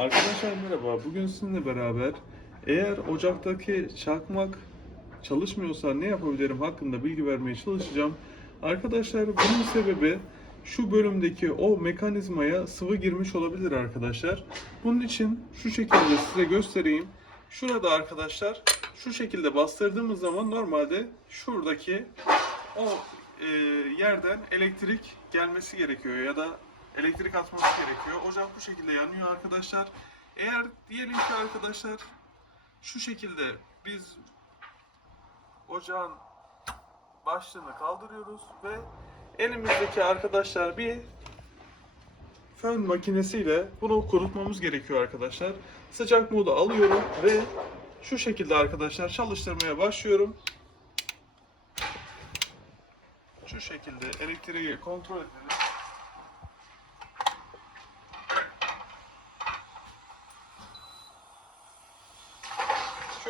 Arkadaşlar merhaba. Bugün sizinle beraber eğer ocaktaki çakmak çalışmıyorsa ne yapabilirim hakkında bilgi vermeye çalışacağım. Arkadaşlar bunun sebebi şu bölümdeki o mekanizmaya sıvı girmiş olabilir arkadaşlar. Bunun için şu şekilde size göstereyim. Şurada arkadaşlar şu şekilde bastırdığımız zaman normalde şuradaki o e, yerden elektrik gelmesi gerekiyor ya da elektrik atması gerekiyor. Ocak bu şekilde yanıyor arkadaşlar. Eğer diyelim ki arkadaşlar şu şekilde biz ocağın başlığını kaldırıyoruz ve elimizdeki arkadaşlar bir fön makinesiyle bunu kurutmamız gerekiyor arkadaşlar. Sıcak modu alıyorum ve şu şekilde arkadaşlar çalıştırmaya başlıyorum. Şu şekilde elektriği kontrol edelim.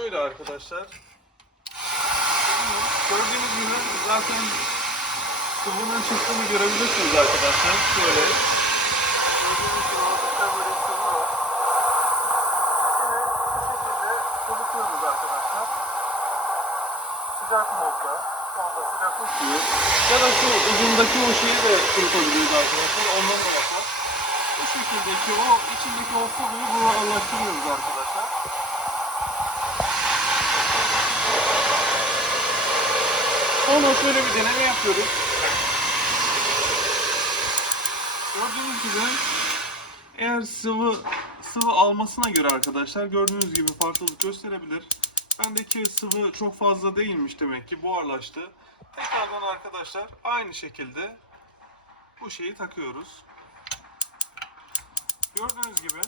Şöyle arkadaşlar. Gördüğünüz gibi zaten sıvının çıktığını görebilirsiniz arkadaşlar. Şöyle. Gördüğünüz gibi hafiften böyle sıvı var. Şimdi şu şekilde kurutuyoruz arkadaşlar. Sıcak modda. Şu anda sıcak uçuyor. Ya da şu ucundaki o şeyi de kurutabiliriz arkadaşlar. Ondan da yapar. Bu şekildeki o içindeki o sıvıyı buharlaştırıyoruz arkadaşlar. Sonra şöyle bir deneme yapıyoruz. Gördüğünüz gibi eğer sıvı sıvı almasına göre arkadaşlar gördüğünüz gibi farklılık gösterebilir. Bendeki sıvı çok fazla değilmiş demek ki buharlaştı. Tekrardan arkadaşlar aynı şekilde bu şeyi takıyoruz. Gördüğünüz gibi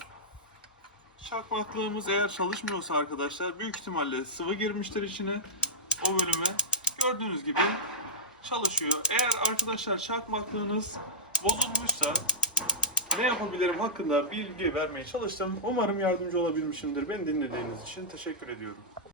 çakmaklığımız eğer çalışmıyorsa arkadaşlar büyük ihtimalle sıvı girmiştir içine o bölüme. Gördüğünüz gibi çalışıyor. Eğer arkadaşlar çakmaklığınız bozulmuşsa ne yapabilirim hakkında bilgi vermeye çalıştım. Umarım yardımcı olabilmişimdir. Beni dinlediğiniz için teşekkür ediyorum.